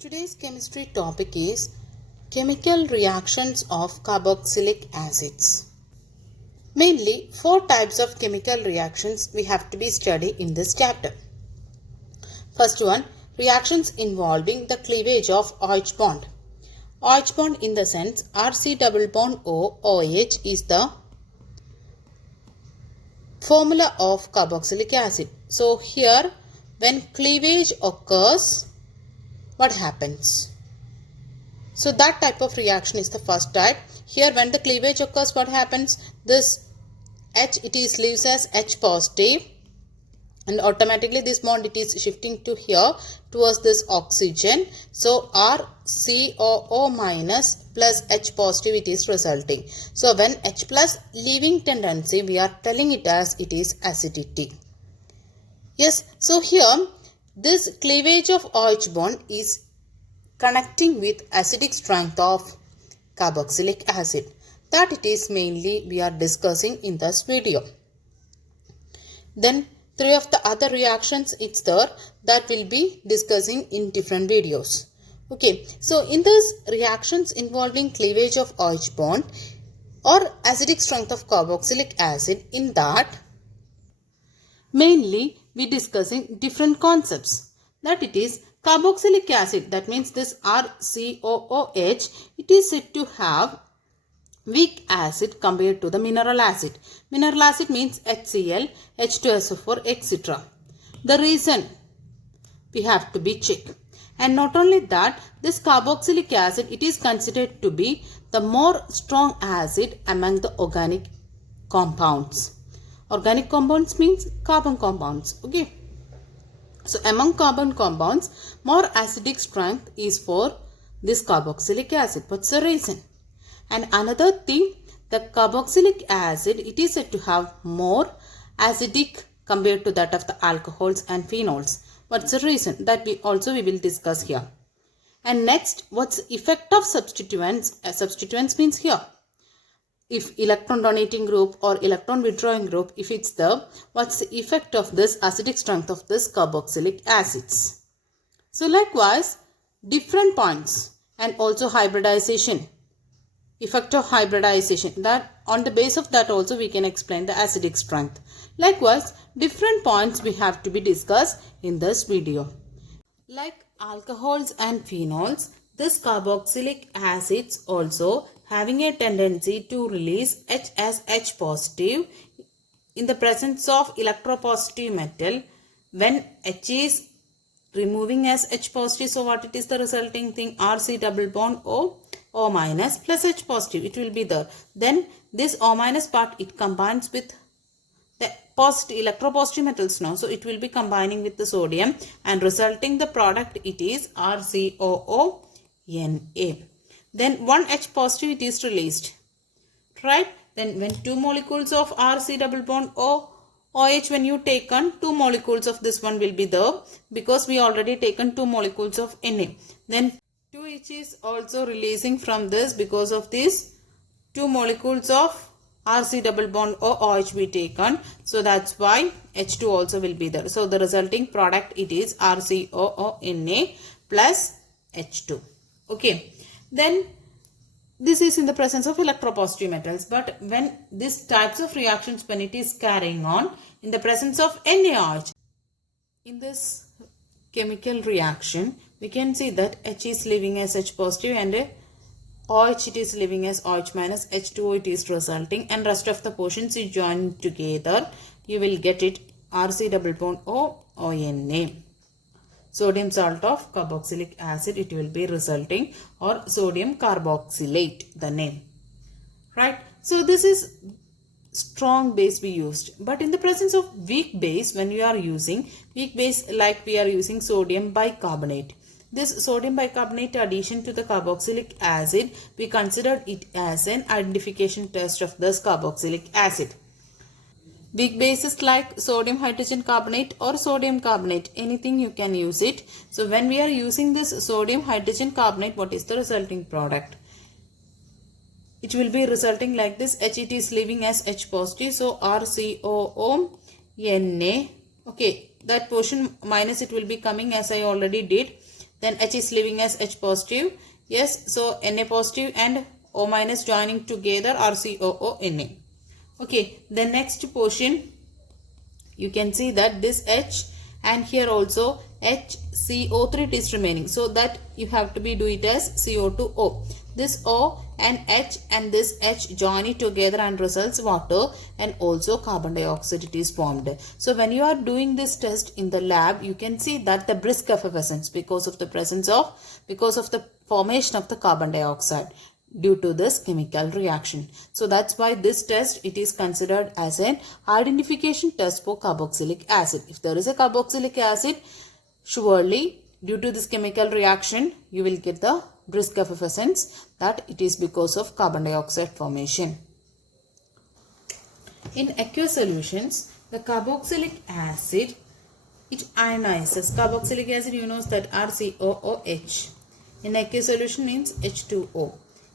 Today's chemistry topic is chemical reactions of carboxylic acids. Mainly 4 types of chemical reactions we have to be studied in this chapter. First one, reactions involving the cleavage of OH bond. OH bond in the sense RC double bond O OH is the formula of carboxylic acid. So here when cleavage occurs, what happens? So that type of reaction is the first type. Here when the cleavage occurs, what happens? This H it is leaves as H positive and automatically this bond it is shifting to here towards this oxygen. So RCOO minus plus H positive it is resulting. So when H plus leaving tendency, we are telling it as it is acidity. Yes, so here this cleavage of OH bond is connecting with acidic strength of carboxylic acid. That it is mainly we are discussing in this video. Then 3 of the other reactions it's there that will be discussing in different videos. Okay, so in this reactions involving cleavage of OH bond or acidic strength of carboxylic acid, in that mainly we discussing different concepts. That it is carboxylic acid, that means this RCOOH, it is said to have weak acid compared to the mineral acid. Mineral acid means HCl, H2SO4, etc. The reason we have to be checked. And not only that, this carboxylic acid, it is considered to be the more strong acid among the organic compounds. Organic compounds means carbon compounds. Okay. So among carbon compounds, more acidic strength is for this carboxylic acid. What's the reason? And another thing, the carboxylic acid, it is said to have more acidic compared to that of the alcohols and phenols. What's the reason? That we will discuss here. And next, what's the effect of substituents? Substituents means here, if electron donating group or electron withdrawing group, if it's there, what's the effect of this acidic strength of this carboxylic acids? So likewise, different points and also hybridization. Effect of hybridization, that on the base of that also we can explain the acidic strength. Likewise, different points we have to be discussed in this video. Like alcohols and phenols, this carboxylic acids also having a tendency to release H as H positive in the presence of electropositive metal. When H is removing as H positive, so what it is the resulting thing? RC double bond O minus plus H positive, it will be there. Then this O minus part, it combines with the positive electropositive metals now. So it will be combining with the sodium and resulting the product it is RCOO Na. Then one H positive it is released, right? Then when 2 molecules of RC double bond OH, when you taken 2 molecules of this one will be there because we already taken 2 molecules of Na. Then 2H is also releasing from this because of these 2 molecules of RC double bond OH we taken. So that's why H2 also will be there. So the resulting product it is RCOO Na plus H2. Okay. Then this is in the presence of electropositive metals. But when these types of reactions, when it is carrying on in the presence of NaOH, in this chemical reaction, we can see that H is leaving as H positive and OH it is leaving as OH minus, H2O it is resulting, and rest of the portions you join together, you will get it RC double bond ONA. Sodium salt of carboxylic acid it will be resulting, or sodium carboxylate the name, right? So this is strong base we used, but in the presence of weak base, when we are using weak base like we are using sodium bicarbonate, this sodium bicarbonate addition to the carboxylic acid, we considered it as an identification test of this carboxylic acid. Weak bases like sodium hydrogen carbonate or sodium carbonate, anything you can use it. So when we are using this sodium hydrogen carbonate, what is the resulting product? It will be resulting like this. H it is leaving as H positive, so RCOO Na. Okay, that portion minus it will be coming as I already did. Then H is leaving as H positive. Yes, so Na positive and O minus joining together are COO-Na. Okay, the next portion, you can see that this H and here also HCO3 it is remaining. So that you have to do it as CO2O. This O and H and this H join it together and results water, and also carbon dioxide it is formed. So when you are doing this test in the lab, you can see that the brisk effervescence because of the formation of the carbon dioxide due to this chemical reaction. So that's why this test, it is considered as an identification test for carboxylic acid. If there is a carboxylic acid, surely due to this chemical reaction you will get the brisk effervescence, that it is because of carbon dioxide formation. In aqueous solutions, the carboxylic acid, it ionizes. Carboxylic acid, you know that RCOOH. In aqueous solution means H2O.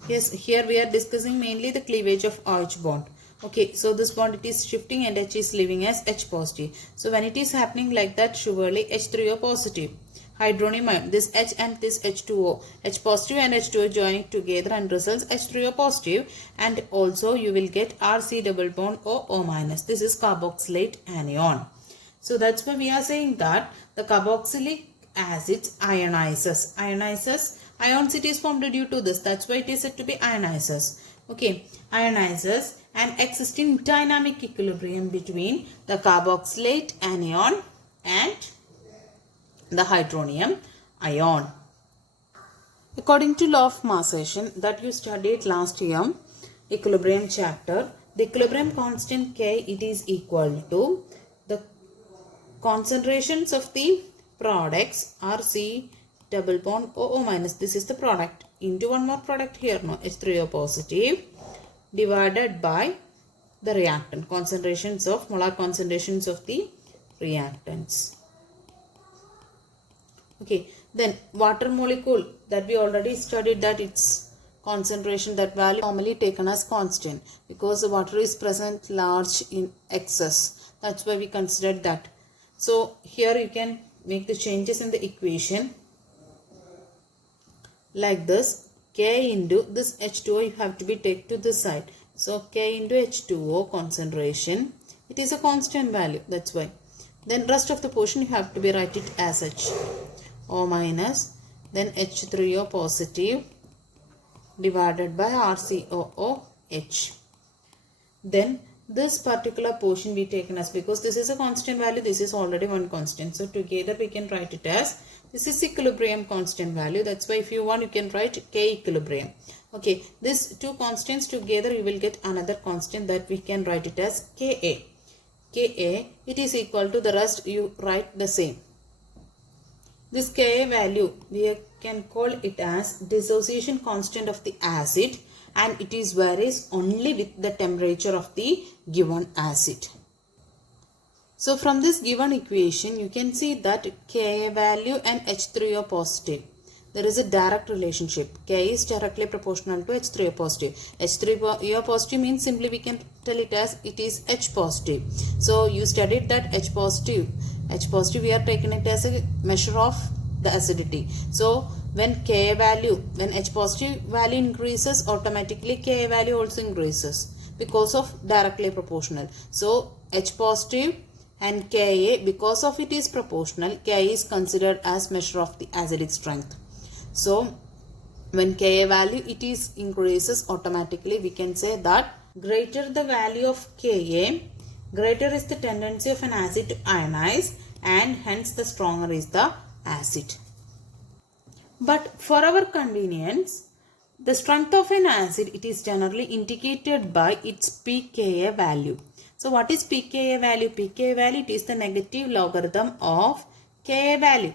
Yes, here we are discussing mainly the cleavage of OH bond. Okay, so this bond it is shifting and H is leaving as H positive. So when it is happening like that, surely H3O positive. Hydronium ion, this H and this H2O. H positive and H2O joining together and results H3O positive, and also you will get RC double bond O minus. This is carboxylate anion. So that's why we are saying that the carboxylic acid ionizes. Ions it is formed due to this. That's why it is said to be ionizes. Okay, ionizes and exists in dynamic equilibrium between the carboxylate anion and the hydronium ion. According to law of massation that you studied last year, equilibrium chapter, the equilibrium constant K, it is equal to the concentrations of the products RC double bond O minus, this is the product, into one more product here, no, H3O positive, divided by the reactant, molar concentrations of the reactants. Okay, then water molecule that we already studied, that its concentration, that value normally taken as constant because the water is present large in excess. That's why we considered that. So here you can make the changes in the equation like this. K into this H2O you have to be take to this side. So K into H2O concentration, it is a constant value, that's why. Then rest of the portion you have to be write it as H. O minus, then H3O positive divided by RCOOH. Then this particular portion we taken as, because this is a constant value, this is already one constant. So together we can write it as, this is equilibrium constant value. That's why if you want you can write K equilibrium. Okay, these two constants together you will get another constant that we can write it as Ka. Ka, it is equal to the rest, you write the same. This Ka value we can call it as dissociation constant of the acid, and it is varies only with the temperature of the given acid. So from this given equation you can see that Ka value and H3O positive, there is a direct relationship. K is directly proportional to H3O positive. H3O positive means simply we can tell it as it is H positive. So you studied that H positive we are taking it as a measure of the acidity. So when Ka value, when H positive value increases, automatically Ka value also increases because of directly proportional. So H positive and Ka, because of it is proportional, Ka is considered as measure of the acidic strength. So when Ka value it is increases, automatically we can say that greater the value of Ka, greater is the tendency of an acid to ionize, and hence the stronger is the acid. But for our convenience, the strength of an acid, it is generally indicated by its pKa value. So what is pKa value? pKa value, it is the negative logarithm of Ka value.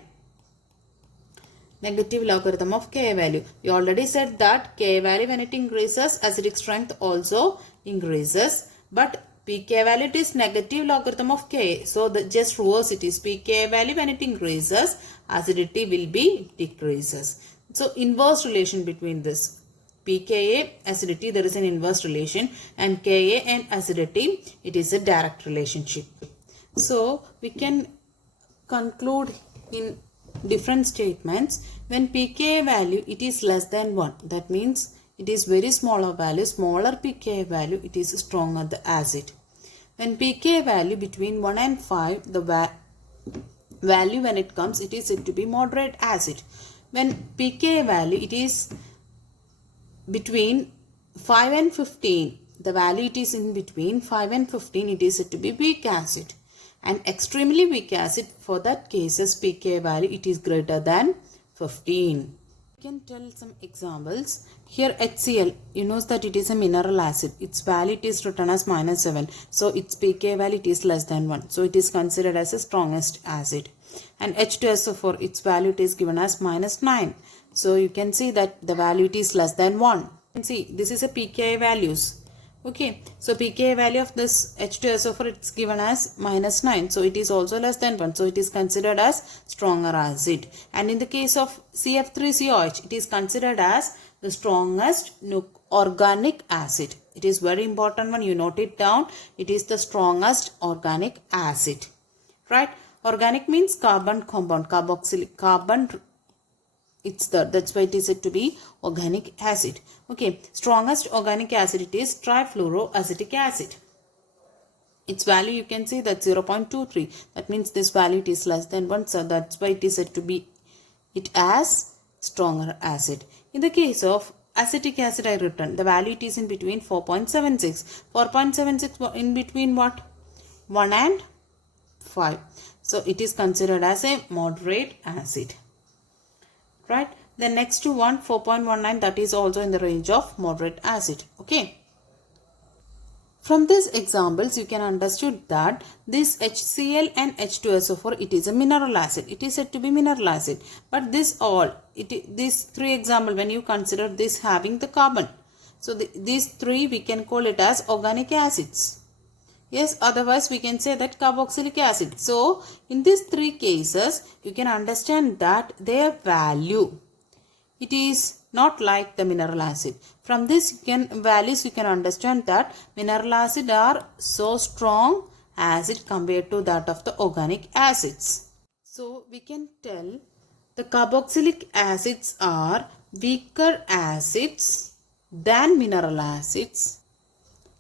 Negative logarithm of Ka value. We already said that Ka value when it increases, acidic strength also increases. But pK value, it is negative logarithm of Ka. So just reverse it is pK value when it increases, acidity will be decreases. So inverse relation between this. pKa, acidity, there is an inverse relation, and Ka and acidity, it is a direct relationship. So we can conclude in different statements. When pKa value it is less than 1, that means it is very smaller value, smaller pKa value, it is stronger the acid. When pKa value between 1 and 5, the value when it comes, it is said to be moderate acid. When pKa value it is between 5 and 15, the value it is in between 5 and 15, it is said to be weak acid. And extremely weak acid, for that cases pKa value it is greater than 15. We can tell some examples. Here HCl, you know that it is a mineral acid. Its value it is written as -7. So its pKa value it is less than 1. So it is considered as the strongest acid. And H2SO4, its value it is given as -9. So you can see that the value it is less than 1. You can see this is a pKa values. Okay, so pKa value of this H2SO4 it's given as -9. So it is also less than 1. So it is considered as stronger acid. And in the case of CF3COH, it is considered as the strongest organic acid. It is very important one. You note it down. It is the strongest organic acid. Right? Organic means carbon compound. Carboxylic carbon. That's why it is said to be organic acid. Okay, strongest organic acid it is trifluoroacetic acid. Its value you can see that 0.23. That means this value it is less than 1. So that's why it is said to be it as stronger acid. In the case of acetic acid I written, the value it is in between 4.76. 4.76 in between what? 1 and 5. So it is considered as a moderate acid. Right, the next one 4.19, that is also in the range of moderate acid. Okay, from these examples you can understood that this HCl and H2SO4 it is a mineral acid. It is said to be mineral acid, but these three examples when you consider this having the carbon, so these three we can call it as organic acids. Yes, otherwise we can say that carboxylic acid. So in these three cases you can understand that their value it is not like the mineral acid. From this values you can understand that mineral acid are so strong acid compared to that of the organic acids. So we can tell the carboxylic acids are weaker acids than mineral acids,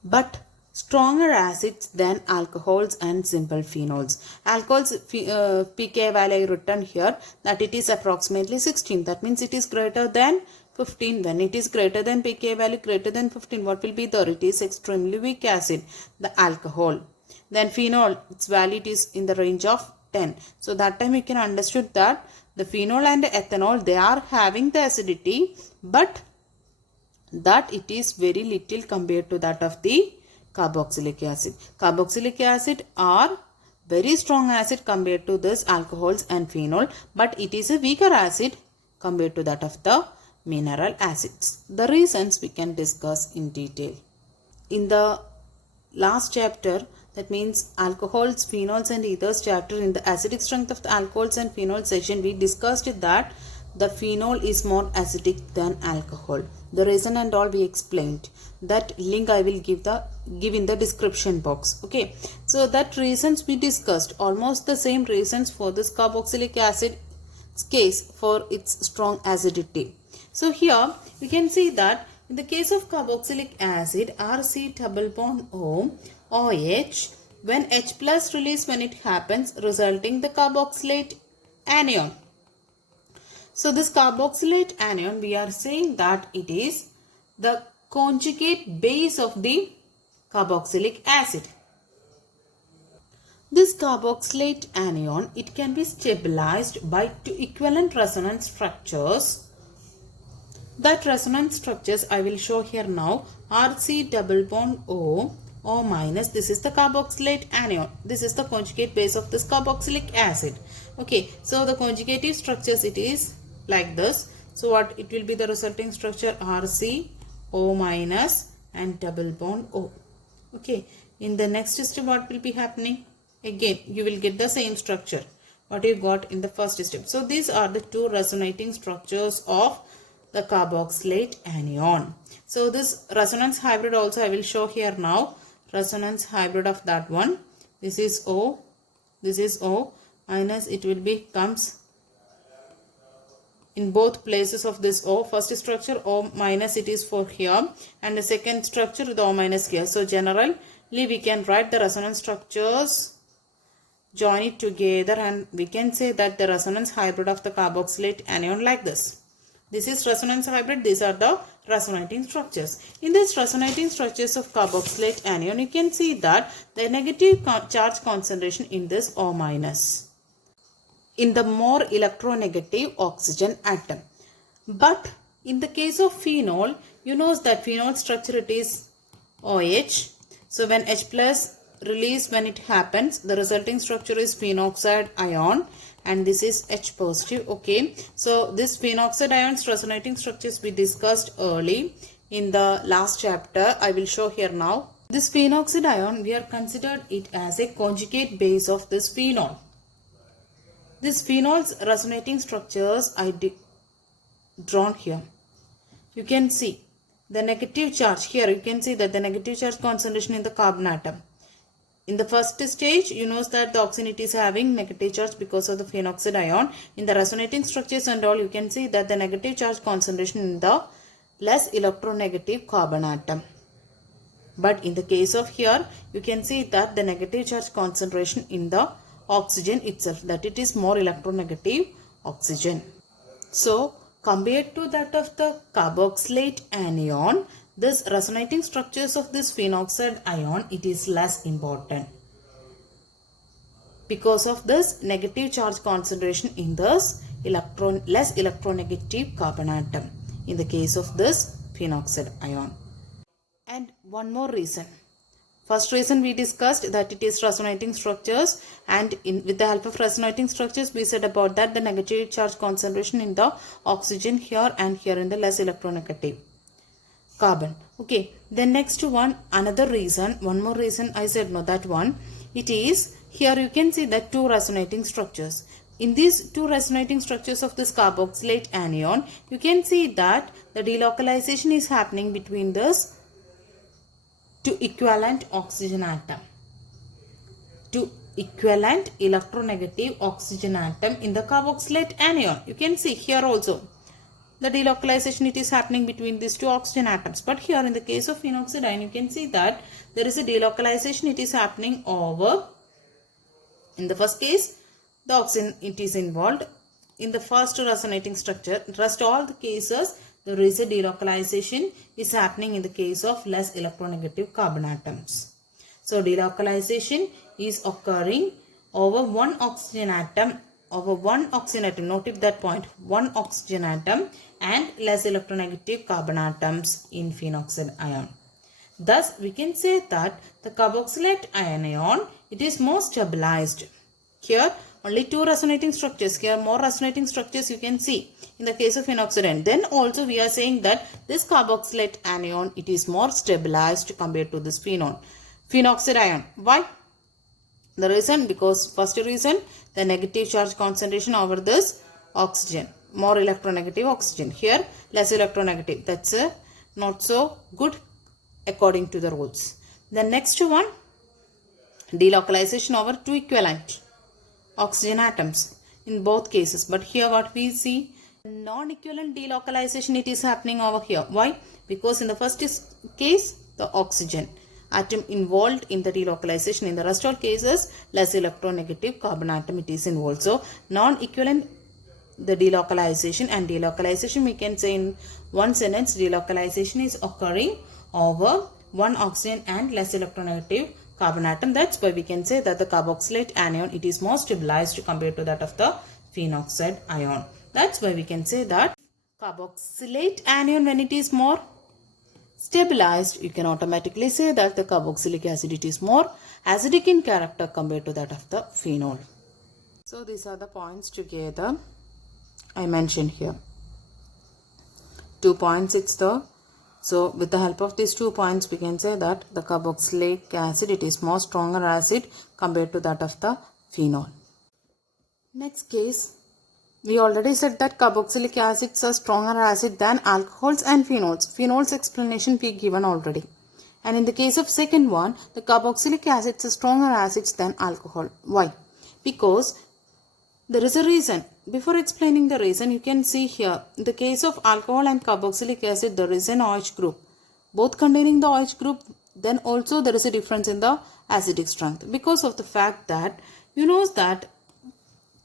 but stronger acids than alcohols and simple phenols. Alcohols pKa value written here that it is approximately 16. That means it is greater than 15. When it is greater than pKa value greater than 15, what will be there? It is extremely weak acid, the alcohol. Then phenol, its value is in the range of 10. So that time you can understood that the phenol and ethanol, they are having the acidity, but that it is very little compared to that of the carboxylic acid. Carboxylic acid are very strong acid compared to this alcohols and phenol, but it is a weaker acid compared to that of the mineral acids. The reasons we can discuss in detail. In the last chapter, that means alcohols, phenols and ethers chapter, in the acidic strength of the alcohols and phenol section, we discussed that the phenol is more acidic than alcohol. The reason and all we explained. That link I will give in the description box. Okay, so that reasons we discussed, almost the same reasons for this carboxylic acid case for its strong acidity. So here we can see that in the case of carboxylic acid, RC double bond O, OH, when H plus release when it happens, resulting the carboxylate anion. So this carboxylate anion, we are saying that it is the conjugate base of the carboxylic acid. This carboxylate anion, it can be stabilized by two equivalent resonance structures. That resonance structures I will show here now. RC double bond O, O minus, this is the carboxylate anion. This is the conjugate base of this carboxylic acid. Okay, so the conjugative structures it is like this. So what it will be, the resulting structure RC, O minus and double bond O. Okay, in the next step what will be happening? Again you will get the same structure what you got in the first step. So these are the two resonating structures of the carboxylate anion. So this resonance hybrid also I will show here now. Resonance hybrid of that one. This is O, this is O minus, it will be comes in both places of this O. First structure O minus it is for here, and the second structure the O minus here. So generally we can write the resonance structures, join it together, and we can say that the resonance hybrid of the carboxylate anion like this. This is resonance hybrid. These are the resonating structures. In these resonating structures of carboxylate anion, you can see that the negative charge concentration in this O minus, in the more electronegative oxygen atom. But in the case of phenol, you know that phenol structure it is OH. So when H plus release, when it happens, the resulting structure is phenoxide ion, and this is H positive. Okay, so this phenoxide ion's resonating structures we discussed early in the last chapter. I will show here now. This phenoxide ion, we are considered it as a conjugate base of this phenol. This phenol's resonating structures I drawn here. You can see the negative charge here. You can see that the negative charge concentration in the carbon atom. In the first stage, you know that the oxygen it is having negative charge because of the phenoxide ion. In the resonating structures and all, you can see that the negative charge concentration in the less electronegative carbon atom. But in the case of here, you can see that the negative charge concentration in the oxygen itself, that it is more electronegative oxygen. So compared to that of the carboxylate anion, this resonating structures of this phenoxide ion, it is less important because of this negative charge concentration in this less electronegative carbon atom in the case of this phenoxide ion. And one more reason. First reason we discussed that it is resonating structures, and with the help of resonating structures we said about that the negative charge concentration in the oxygen here and here in the less electronegative carbon. Okay, then next one, another reason, one more reason I said no, that one, it is here you can see that two resonating structures. In these two resonating structures of this carboxylate anion, you can see that the delocalization is happening between this two equivalent oxygen atom, two equivalent electronegative oxygen atom in the carboxylate anion. You can see here also the delocalization it is happening between these two oxygen atoms. But here in the case of phenoxide ion, you can see that there is a delocalization it is happening over, in the first case the oxygen it is involved in the first resonating structure. Rest all the cases there is a delocalization is happening in the case of less electronegative carbon atoms. So delocalization is occurring over one oxygen atom, note that point, one oxygen atom and less electronegative carbon atoms in phenoxide ion. Thus we can say that the carboxylate anion, it is more stabilized. Here only two resonating structures, here more resonating structures you can see in the case of phenoxide ion. Then also we are saying that this carboxylate anion, it is more stabilized compared to this phenoxide ion. Why? The reason, because first reason, the negative charge concentration over this oxygen, more electronegative oxygen, here less electronegative, that's not so good according to the rules. The next one, delocalization over two equivalent oxygen atoms in both cases. But here what we see, non-equivalent delocalization it is happening over here. Why? Because in the first case the oxygen atom involved in the delocalization, in the rest of cases less electronegative carbon atom it is involved. So non-equivalent the delocalization, and delocalization we can say in one sentence, delocalization is occurring over one oxygen and less electronegative carbon atom. That's why we can say that the carboxylate anion, it is more stabilized compared to that of the phenoxide ion. That's why we can say that carboxylate anion, when it is more stabilized, you can automatically say that the carboxylic acid, it is more acidic in character compared to that of the phenol. So these are the points together I mentioned here. 2 points it's there. So with the help of these 2 points, we can say that the carboxylic acid, it is more stronger acid compared to that of the phenol. Next case, we already said that carboxylic acids are stronger acid than alcohols and phenols. Phenols explanation we given already. And in the case of second one, the carboxylic acids are stronger acids than alcohol. Why? Because There is a reason. Before explaining the reason, you can see here, in the case of alcohol and carboxylic acid, there is an OH group. Both containing the OH group, then also there is a difference in the acidic strength. Because of the fact that, you know that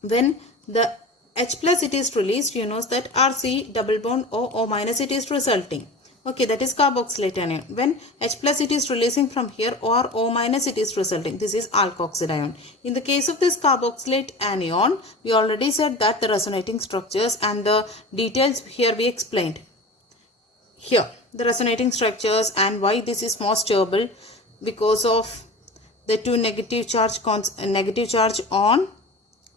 when the H plus it is released, you know that RC double bond O minus it is resulting. Okay, that is carboxylate anion. When H plus it is releasing from here or O minus it is resulting. This is alkoxide ion. In the case of this carboxylate anion, we already said that the resonating structures and the details here we explained. Here, the resonating structures and why this is more stable because of the two negative charge on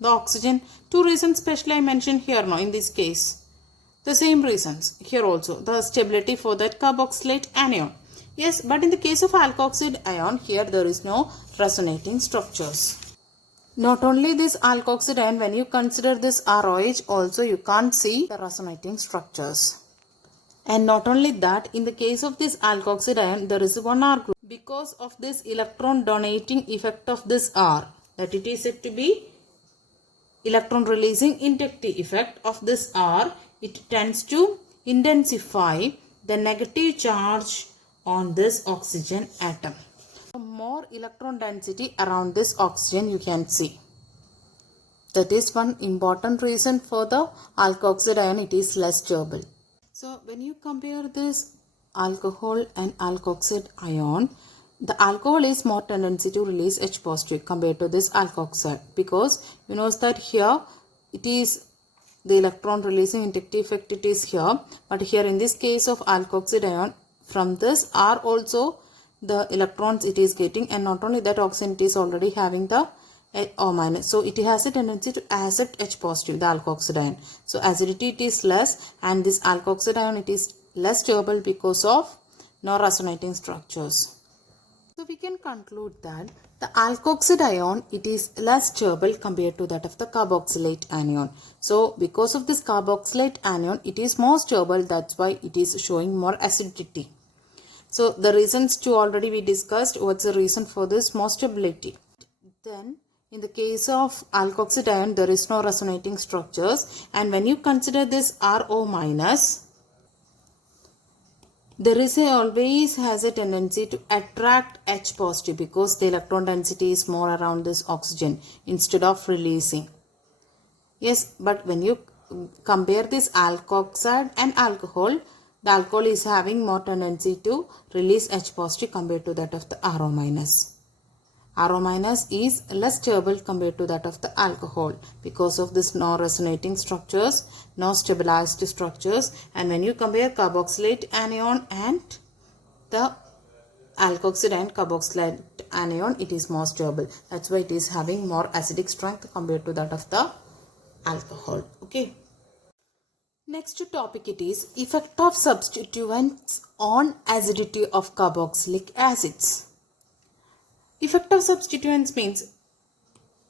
the oxygen. Two reasons specially I mentioned here now in this case. The same reasons here also, the stability for that carboxylate anion. Yes, but in the case of alkoxide ion, here there is no resonating structures. Not only this alkoxide ion, when you consider this ROH also, you can't see the resonating structures. And not only that, in the case of this alkoxide ion, there is one R group. Because of this electron donating effect of this R, that it is said to be electron releasing inductive effect of this R, it tends to intensify the negative charge on this oxygen atom. More electron density around this oxygen you can see. That is one important reason for the alkoxide ion, it is less stable. So when you compare this alcohol and alkoxide ion, the alcohol is more tendency to release H positive compared to this alkoxide, because you know that here it is the electron releasing inductive effect, it is here, but here in this case of alkoxide ion, from this R also the electrons it is getting, and not only that, oxygen it is already having the O minus, so it has a tendency to accept H positive, the alkoxide ion. So acidity it is less, and this alkoxide ion it is less stable because of no resonating structures. So we can conclude that the alkoxide ion, it is less stable compared to that of the carboxylate anion. So because of this carboxylate anion, it is more stable, that's why it is showing more acidity. So the reasons too already we discussed. What's the reason for this more stability? Then in the case of alkoxide ion, there is no resonating structures, and when you consider this RO minus, there is always has a tendency to attract H positive because the electron density is more around this oxygen instead of releasing. Yes, but when you compare this alkoxide and alcohol, the alcohol is having more tendency to release H positive compared to that of the RO minus. RO minus is less stable compared to that of the alcohol because of this no resonating structures, no stabilized structures, and when you compare carboxylate anion and the alkoxide and carboxylate anion, it is more stable. That's why it is having more acidic strength compared to that of the alcohol. Okay. Next topic it is effect of substituents on acidity of carboxylic acids. Effect of substituents means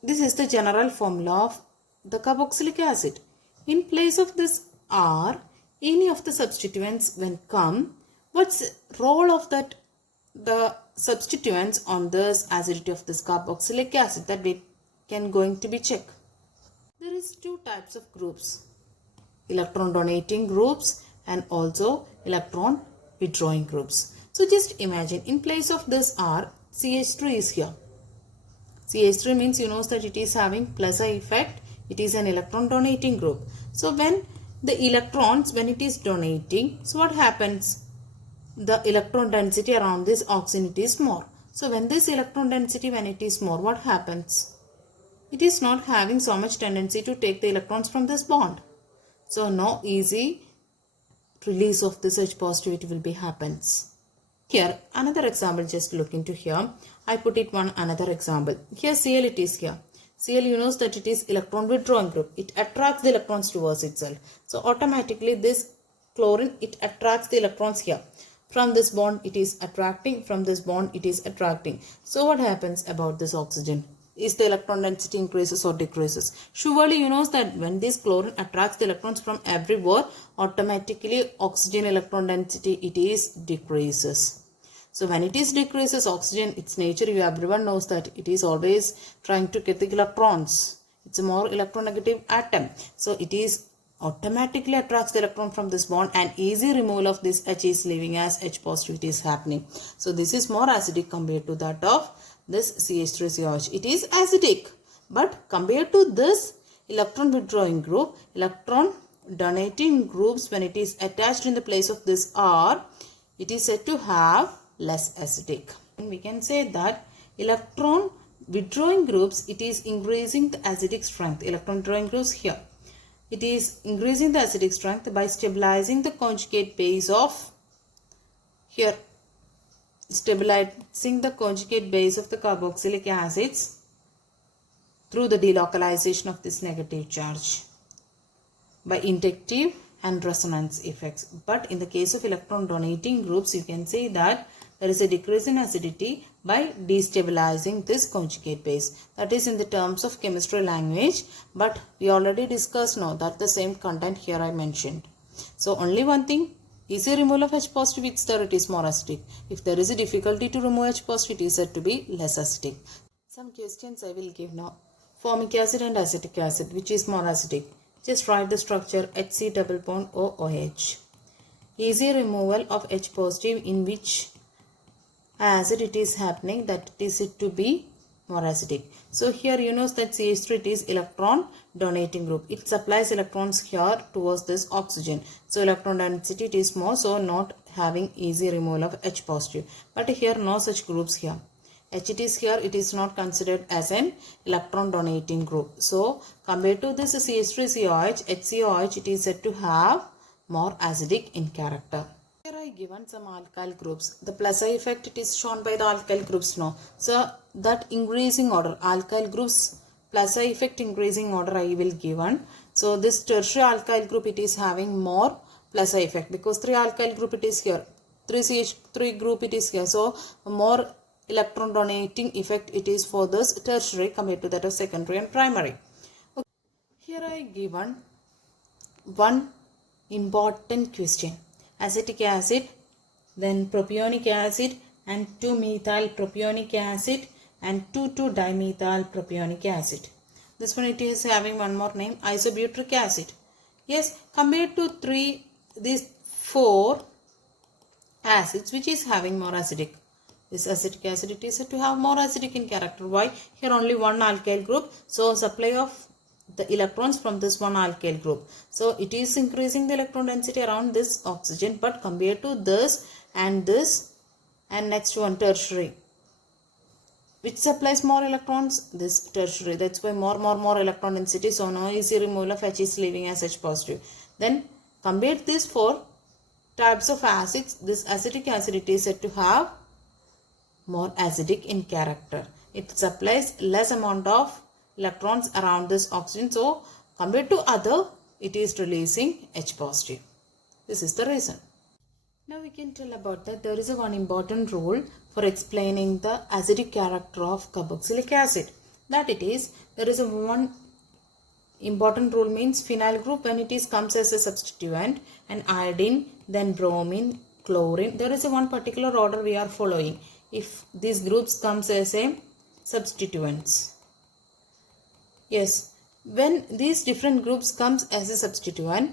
this is the general formula of the carboxylic acid. In place of this R, any of the substituents when come, what's the role of that the substituents on this acidity of this carboxylic acid, that we can going to be checked. There is two types of groups, electron donating groups and also electron withdrawing groups. So just imagine in place of this R, CH3 is here. CH3 means you know that it is having plus I effect. It is an electron donating group. So when the electrons, when it is donating, so what happens? The electron density around this oxygen it is more. So when this electron density, when it is more, what happens? It is not having so much tendency to take the electrons from this bond. So no easy release of this H positivity will be happens. Here another example, just look into here. I put it one another example. Here Cl it is here. Cl you know that it is electron withdrawing group. It attracts the electrons towards itself. So automatically this chlorine, it attracts the electrons here. From this bond it is attracting, from this bond it is attracting. So what happens about this oxygen? Is the electron density increases or decreases? Surely you know that when this chlorine attracts the electrons from everywhere, automatically oxygen electron density it is decreases. So when it is decreases, oxygen, its nature, you everyone knows that it is always trying to get the electrons. It's a more electronegative atom. So it is automatically attracts the electron from this bond, and easy removal of this H is leaving as H positivity is happening. So this is more acidic compared to that of this CH3COH. It is acidic, but compared to this electron withdrawing group, electron donating groups, when it is attached in the place of this R, it is said to have less acidic. And we can say that electron withdrawing groups, it is increasing the acidic strength. Electron withdrawing groups here, it is increasing the acidic strength by stabilizing the conjugate base of here, stabilizing the conjugate base of the carboxylic acids through the delocalization of this negative charge by inductive and resonance effects. But in the case of electron donating groups, you can say that there is a decrease in acidity by destabilizing this conjugate base. That is in the terms of chemistry language, but we already discussed now that the same content here I mentioned. So only one thing, easy removal of H positive, it's there, it is more acidic. If there is a difficulty to remove H positive, it is said to be less acidic. Some questions I will give now. Formic acid and acetic acid, which is more acidic? Just write the structure HC double bond OOH. Easy removal of H positive, in which acid it is happening, that it is said to be more acidic. So here you know that CH3, it is electron donating group. It supplies electrons here towards this oxygen. So electron density it is more, so not having easy removal of H positive. But here no such groups here. H it is here, it is not considered as an electron donating group. So compared to this CH3COH, HCOH, it is said to have more acidic in character. Here I given some alkyl groups. The plus I effect, it is shown by the alkyl groups now. So that increasing order, alkyl groups plus I effect increasing order I will given. So this tertiary alkyl group, it is having more plus I effect, because 3 alkyl group it is here, 3CH3 group it is here. So more electron donating effect it is for this tertiary compared to that of secondary and primary. Okay. Here I given one important question. Acetic acid, then propionic acid, and 2-methyl propionic acid, and 2,2-dimethyl propionic acid. This one it is having one more name, isobutyric acid. Yes, compared to these 4 acids, which is having more acidic. This acetic acid, it is said to have more acidic in character. Why? Here only one alkyl group. So supply of the electrons from this one alkyl group. So it is increasing the electron density around this oxygen. But compared to this and next one tertiary, which supplies more electrons? This tertiary. That's why more electron density. So no easy removal of H is leaving as H positive. Then compared these 4 types of acids, this acetic acid, it is said to have more acidic in character. It supplies less amount of electrons around this oxygen. So compared to other, it is releasing H positive. This is the reason. Now we can tell about that there is a one important rule for explaining the acidic character of carboxylic acid. That it is, there is a one important rule, means phenyl group when it is comes as a substituent, and iodine, then bromine, chlorine. There is a one particular order we are following if these groups comes as a substituents. Yes, when these different groups comes as a substituent,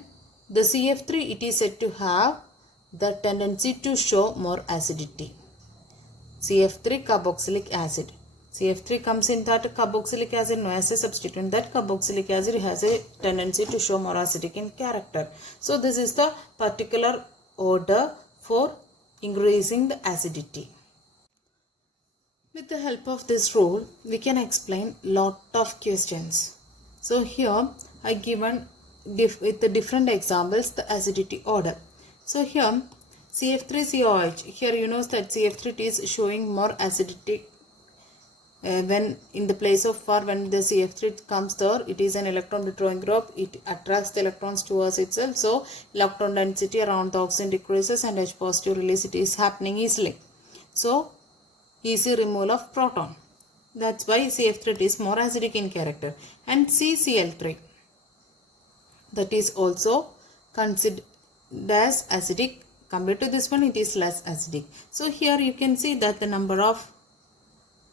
the CF3 it is said to have the tendency to show more acidity. CF3 carboxylic acid. CF3 comes in that carboxylic acid no as a substituent. That carboxylic acid has a tendency to show more acidic in character. So this is the particular order for increasing the acidity. With the help of this rule, we can explain lot of questions. So here I given with the different examples the acidity order. So here CF3COH, here you know that CF3 is showing more acidity when in the place of when the CF3 comes there, it is an electron withdrawing group, it attracts the electrons towards itself. So electron density around the oxygen decreases and H positive release it is happening easily. So easy removal of proton. That's why CF3 is more acidic in character. And CCl3, that is also considered as acidic. Compared to this one, it is less acidic. So here you can see that the number of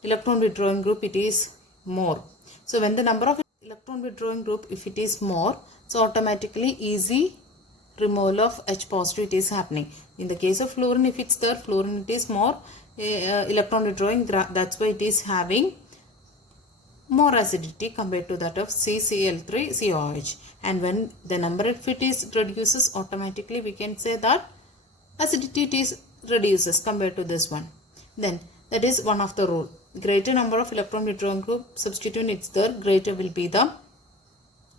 electron withdrawing group, it is more. So when the number of electron withdrawing group, if it is more, so automatically easy removal of H positive it is happening. In the case of fluorine, if it's there, fluorine it is more electron withdrawing, that's why it is having more acidity compared to that of CCl3COH. And when the number of it is reduces, automatically we can say that acidity it is reduces compared to this one. Then that is one of the rule. Greater number of electron withdrawing group substituent it's there, greater will be the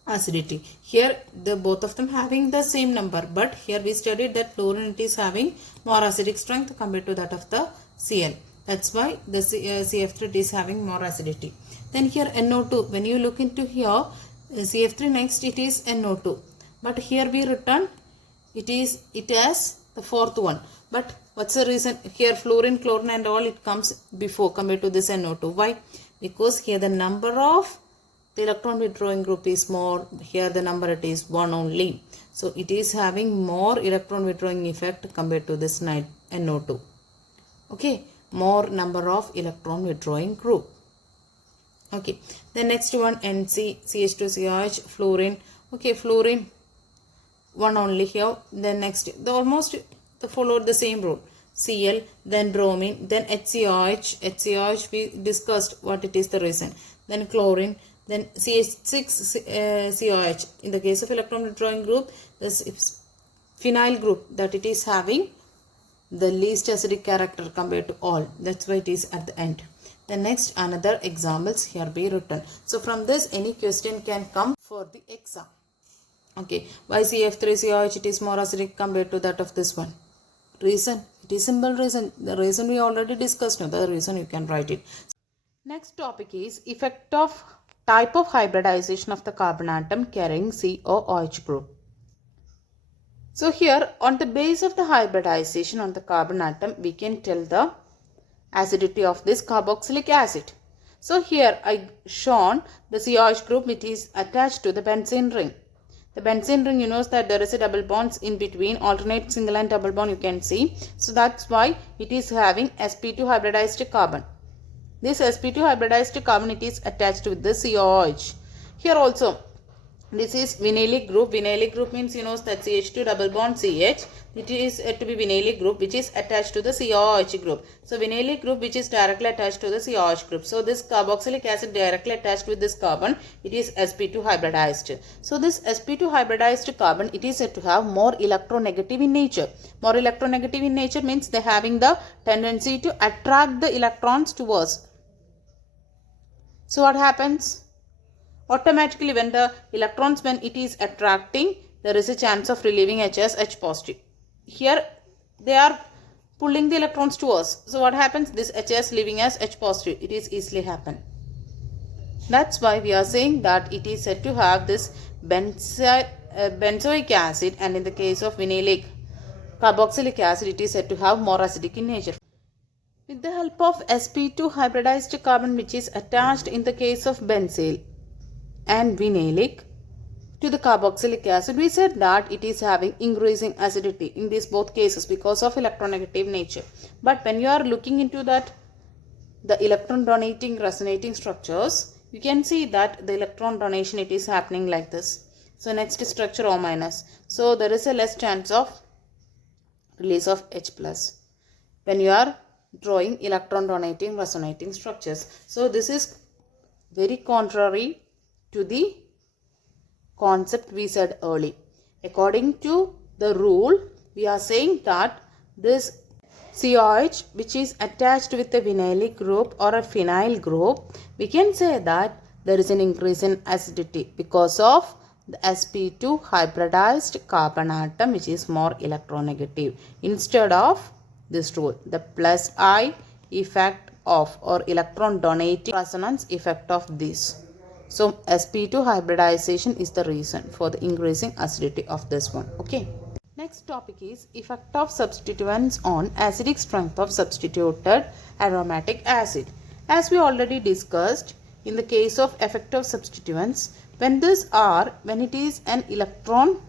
acidity. Here the both of them having the same number, but here we studied that fluorine it is having more acidic strength compared to that of the Cl. That's why the CF3 is having more acidity. Then here NO2, when you look into here, CF3 next it is NO2, but here we written it has the fourth one. But what's the reason? Here fluorine, chlorine and all it comes before compared to this NO2. Why? Because here the number of the electron withdrawing group is more, here the number it is 1 only. So it is having more electron withdrawing effect compared to this NO2. Okay, more number of electron withdrawing group. Okay, the next one NC, CH2COH, fluorine. Okay, fluorine, one only here. Then next, almost followed the same rule. Cl, then bromine, then HCOH. HCOH we discussed what it is the reason. Then chlorine, then CH6COH. In the case of electron withdrawing group, this phenyl group that it is having the least acidic character compared to all. That's why it is at the end. The next another examples here be written. So from this any question can come for the exam. Okay, why CF3COH it is more acidic compared to that of this one? Reason, it is simple reason. The reason we already discussed. Now the reason you can write it. Next topic is effect of type of hybridization of the carbon atom carrying COOH group. So here on the base of the hybridization on the carbon atom we can tell the acidity of this carboxylic acid. So here I shown the COH group which is attached to the benzene ring. The benzene ring, you know that there is a double bonds in between, alternate single and double bond you can see. So that's why it is having sp2 hybridized carbon. This sp2 hybridized carbon it is attached with the COOH. Here also this is vinylic group. Vinylic group means you know that CH2 double bond CH. It is to be vinylic group which is attached to the COOH group. So vinylic group which is directly attached to the COOH group. So this carboxylic acid directly attached with this carbon, it is sp2 hybridized. So this sp2 hybridized carbon it is said to have more electronegative in nature. More electronegative in nature means they having the tendency to attract the electrons towards. So what happens? Automatically when the electrons when it is attracting, there is a chance of relieving H as H positive. Here they are pulling the electrons to us. So what happens? This H as leaving as H positive. It is easily happen. That's why we are saying that it is said to have this benzoic acid, and in the case of vinylic carboxylic acid it is said to have more acidic in nature. With the help of sp2 hybridized carbon which is attached in the case of benzyl and vinylic to the carboxylic acid, we said that it is having increasing acidity in these both cases because of electronegative nature. But when you are looking into that the electron donating resonating structures, you can see that the electron donation it is happening like this. So next structure O minus. So there is a less chance of release of H plus when you are drawing electron donating resonating structures. So this is very contrary to the concept we said earlier. According to the rule, we are saying that this COH which is attached with a vinylic group or a phenyl group, we can say that there is an increase in acidity because of the sp2 hybridized carbon atom which is more electronegative. Instead of this rule, the plus I effect of or electron donating resonance effect of this. So sp2 hybridization is the reason for the increasing acidity of this one. Okay. Next topic is effect of substituents on acidic strength of substituted aromatic acid. As we already discussed, in the case of effect of substituents, when it is an electron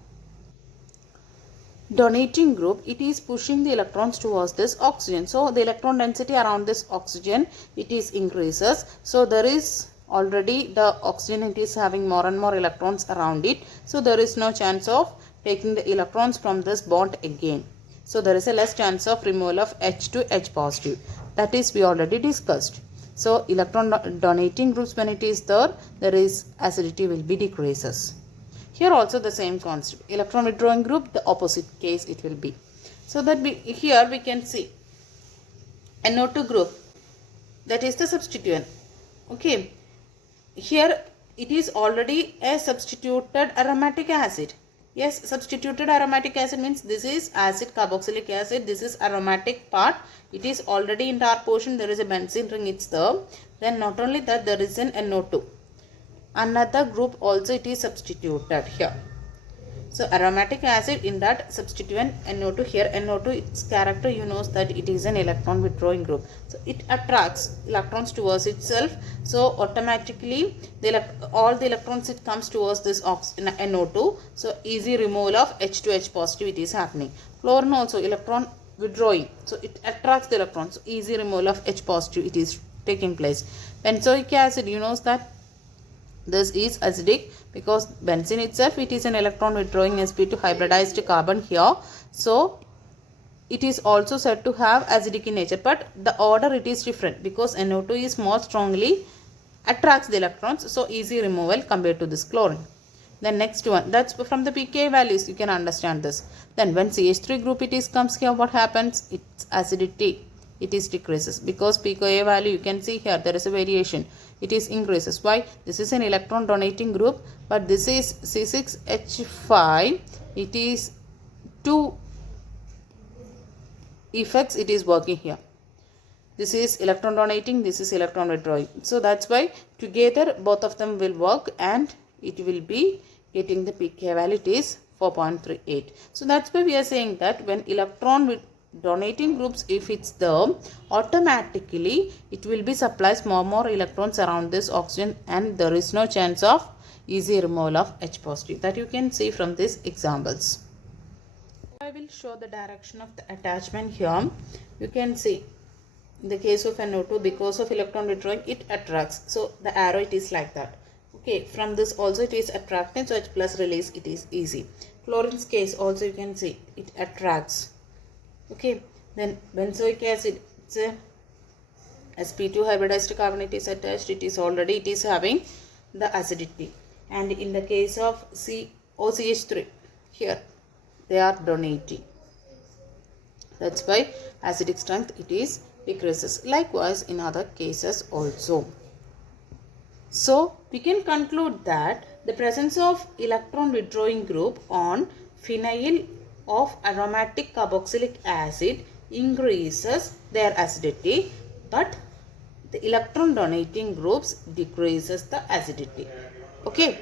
donating group, it is pushing the electrons towards this oxygen. So the electron density around this oxygen it is increases. So there is already the oxygen it is having more and more electrons around it, so there is no chance of taking the electrons from this bond again. So there is a less chance of removal of H to H positive. That is we already discussed. So electron donating groups, when it is there is acidity will be decreases. Here also the same concept. Electron withdrawing group, the opposite case it will be. So that here we can see NO2 group, that is the substituent. Okay, here it is already a substituted aromatic acid. Yes, substituted aromatic acid means this is acid carboxylic acid, this is aromatic part. It is already in dark portion, there is a benzene ring, it's there. Then not only that, there is an NO2. Another group also it is substituted here. So aromatic acid, in that substituent NO2, here NO2, its character you know that it is an electron withdrawing group. So it attracts electrons towards itself. So automatically all the electrons it comes towards this NO2. So easy removal of H to H positive it is happening. Chlorine also electron withdrawing. So it attracts the electrons. So easy removal of H positive it is taking place. Benzoic acid, you know that this is acidic because benzene itself it is an electron withdrawing sp2 hybridized carbon here. So it is also said to have acidic in nature, but the order it is different because NO2 is more strongly attracts the electrons, so easy removal compared to this chlorine. Then next one, that's from the pKa values you can understand this. Then when CH3 group it is comes here, what happens? Its acidity it is decreases because pKa value you can see here there is a variation, it is increases. Why? This is an electron donating group, but this is C6H5, it is two effects it is working here. This is electron donating, this is electron withdrawing. So that's why together both of them will work and it will be getting the pKa value, it is 4.38. So that's why we are saying that when electron with donating groups, if it's there, automatically it will be supplies more electrons around this oxygen and there is no chance of easy removal of H positive. That you can see from these examples. I will show the direction of the attachment here. You can see in the case of NO2, because of electron withdrawing it attracts, so the arrow it is like that. Okay, from this also it is attracting, so H plus release it is easy. Chlorine's case also you can see it attracts. Okay, then benzoic acid, it's a sp2 hybridized carbon it is attached, it is having the acidity. And in the case of COCH3, here they are donating, that's why acidic strength it is decreases. Likewise in other cases also. So we can conclude that the presence of electron withdrawing group on phenyl of aromatic carboxylic acid increases their acidity, but the electron donating groups decreases the acidity. Okay.